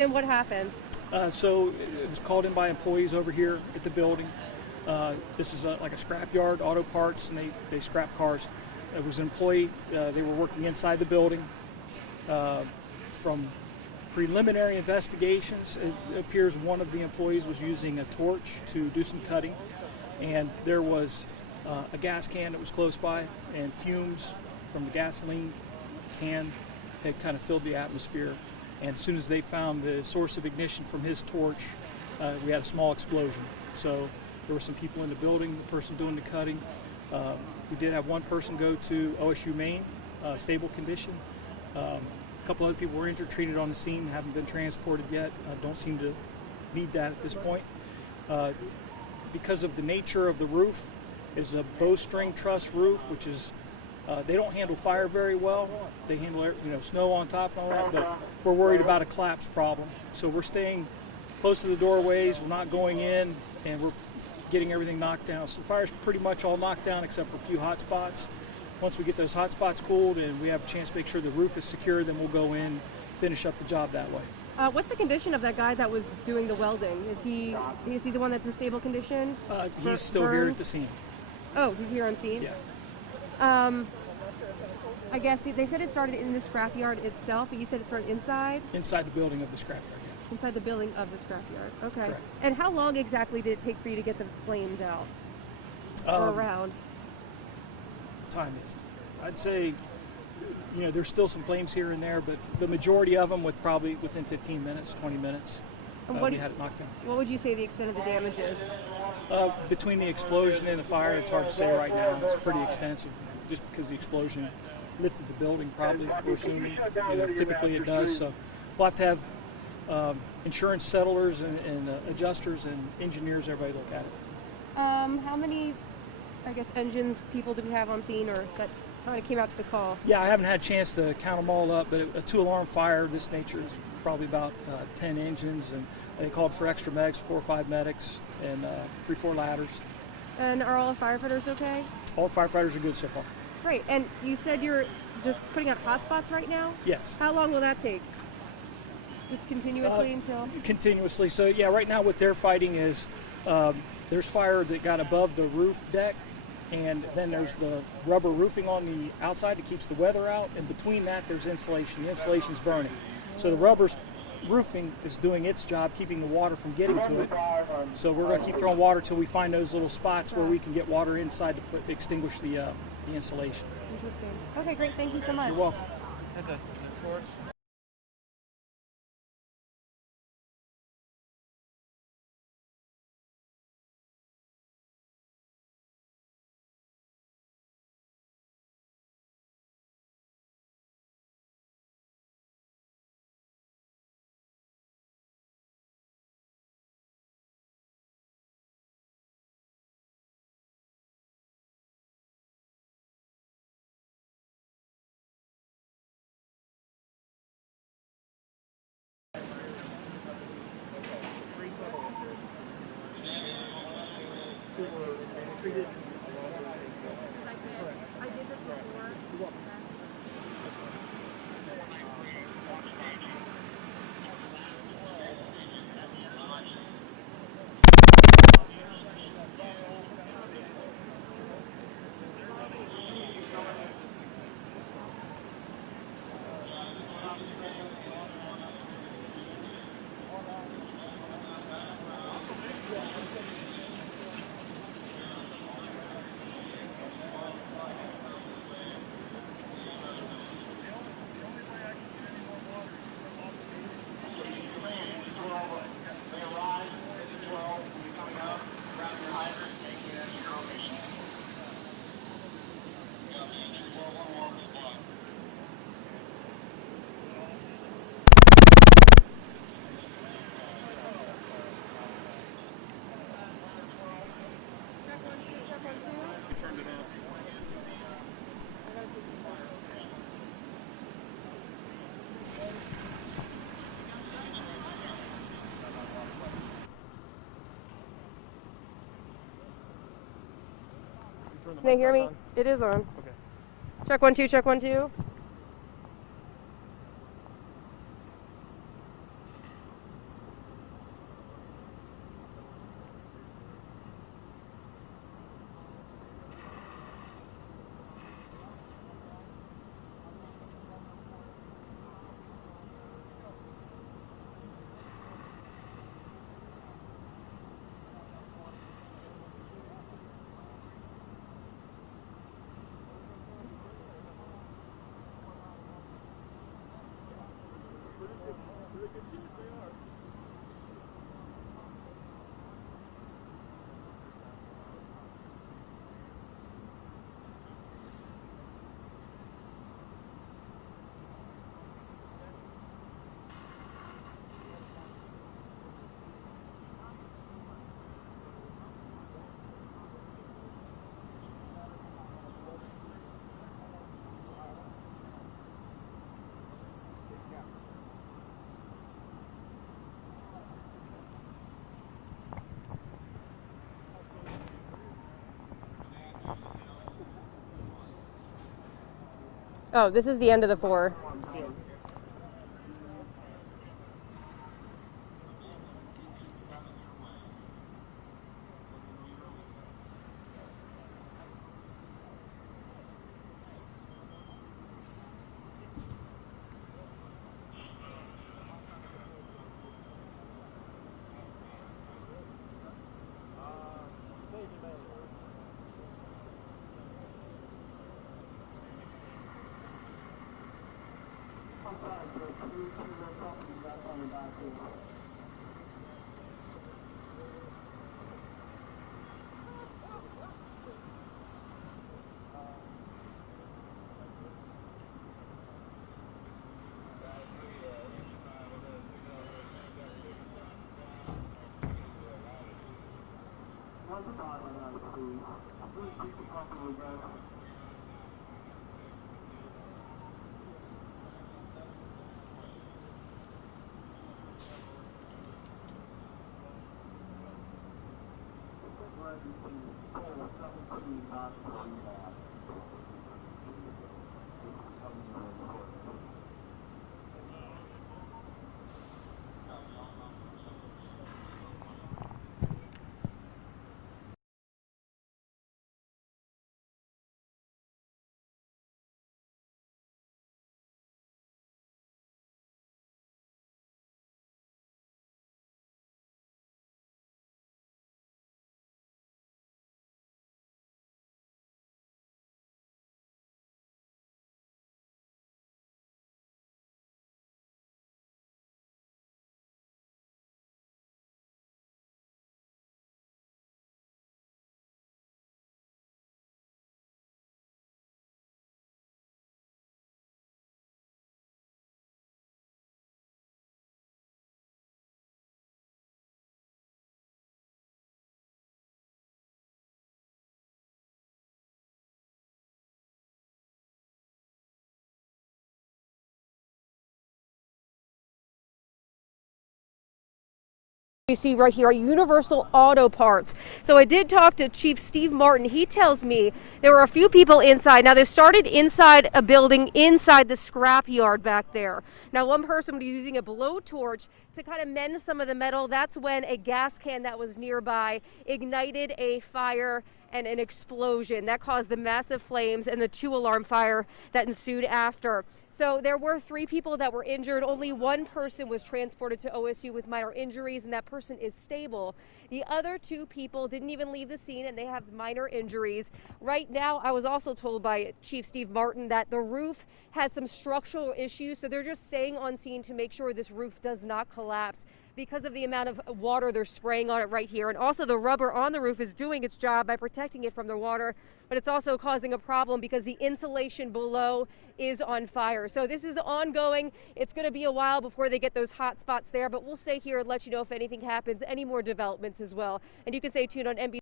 And what happened? So it was called in by employees over here at the building. This is like a scrap yard, auto parts, and they scrap cars. It was an employee. They were working inside the building. From preliminary investigations, it appears one of the employees was using a torch to do some cutting, and there was a gas can that was close by, and fumes from the gasoline can had kind of filled the atmosphere. And as soon as they found the source of ignition from his torch, we had a small explosion. So there were some people in the building, the person doing the cutting. We did have one person go to OSU Maine, stable condition. A couple other people were injured, treated on the scene, haven't been transported yet. Don't seem to need that at this point. Because of the nature of the roof, is a bowstring truss roof, which is they don't handle fire very well. They handle snow on top and all that, but we're worried about a collapse problem. So we're staying close to the doorways. We're not going in, and we're getting everything knocked down. So the fire's pretty much all knocked down except for a few hot spots. Once we get those hot spots cooled and we have a chance to make sure the roof is secure, then we'll go in, finish up the job that way. What's the condition of that guy that was doing the welding? Is he the one that's in stable condition? He's still here at the scene. Oh, he's here on scene? Yeah. I guess they said it started in the scrapyard itself, but you said it started inside? Inside the building of the scrapyard, yeah. Inside the building of the scrapyard, okay. Correct. And how long exactly did it take for you to get the flames out? Or around? Time is. I'd say, there's still some flames here and there, but the majority of them probably within 15 minutes, 20 minutes, we had it knocked down. What would you say the extent of the damage is? Between the explosion and the fire, it's hard to say right now. It's pretty extensive, just because the explosion lifted the building, probably, we're assuming. Typically it does. So we'll have to have insurance settlers and adjusters and engineers, everybody look at it. How many, engines, people do we have on scene, or that kind of came out to the call? Yeah, I haven't had a chance to count them all up, but a 2-alarm fire of this nature is probably about 10 engines, and they called for extra medics, 4 or 5 medics, and 3-4 ladders. And are all the firefighters okay? All the firefighters are good so far. Great. And you said you're just putting out hot spots right now? Yes. How long will that take? Just continuously until? Continuously. So, yeah, right now what they're fighting is there's fire that got above the roof deck, and then there's the rubber roofing on the outside that keeps the weather out, and between that there's insulation. The insulation's burning. So the rubber roofing is doing its job, keeping the water from getting to it. So we're going to keep throwing water till we find those little spots where we can get water inside to extinguish the insulation. Interesting. Okay, great. Thank you so much. You're welcome. As I said, I did this before. Can they hear me? It is on. Okay. Check 1 2, check 1 2. Oh, this is the end of the 4. You see right here, Universal Auto Parts. So I did talk to Chief Steve Martin. He tells me there were a few people inside. Now, this started inside a building, inside the scrap yard back there. Now, one person was using a blowtorch to kind of mend some of the metal. That's when a gas can that was nearby ignited a fire and an explosion. That caused the massive flames and the 2-alarm fire that ensued after. So there were 3 people that were injured. Only one person was transported to OSU with minor injuries, and that person is stable. The other 2 people didn't even leave the scene, and they have minor injuries. Right now, I was also told by Chief Steve Martin that the roof has some structural issues, so they're just staying on scene to make sure this roof does not collapse because of the amount of water they're spraying on it right here. And also the rubber on the roof is doing its job by protecting it from the water, but it's also causing a problem because the insulation below is on fire. So this is ongoing. It's going to be a while before they get those hot spots there, but we'll stay here and let you know if anything happens, any more developments as well. And you can stay tuned on NBC.